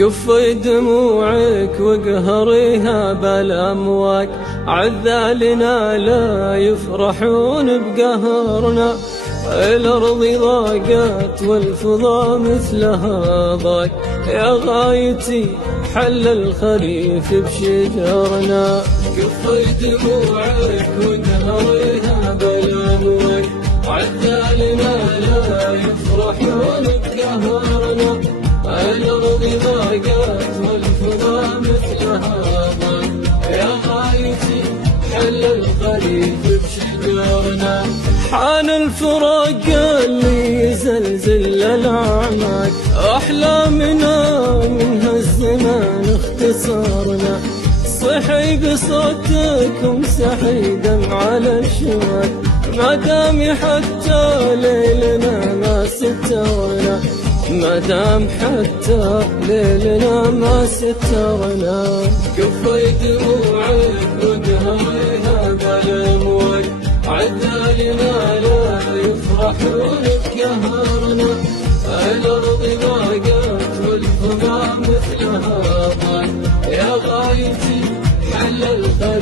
كفي دموعك وقهريها بالأمواج، عذالنا لا يفرحون بقهرنا. الأرض ضاقت والفضا مثلها ضاق، يا غايتي حل الخريف بشجرنا. كفي دموعك وقهريها بالأمواج، عذالنا لا يفرحون بقهرنا. الأرض ضاقت والفضا مثلها ضاق، يا غايتي حل الخريف بشجرنا. حان الفراق اللي يزلزل الأعماق، أحلامنا منها الزمان اختصارنا. صحي بصوتك وامسحي دمع الأشواق، ما دام حتى ليلنا ما سترنا. ما دام حتى ليلنا ما سترنا. كفي دموعك وقهريها بالأمواج، عذالنا لا يفرحون بقهرنا. الأرض ضاقت والفضا مثلها ضاق، يا غايتي حل الخير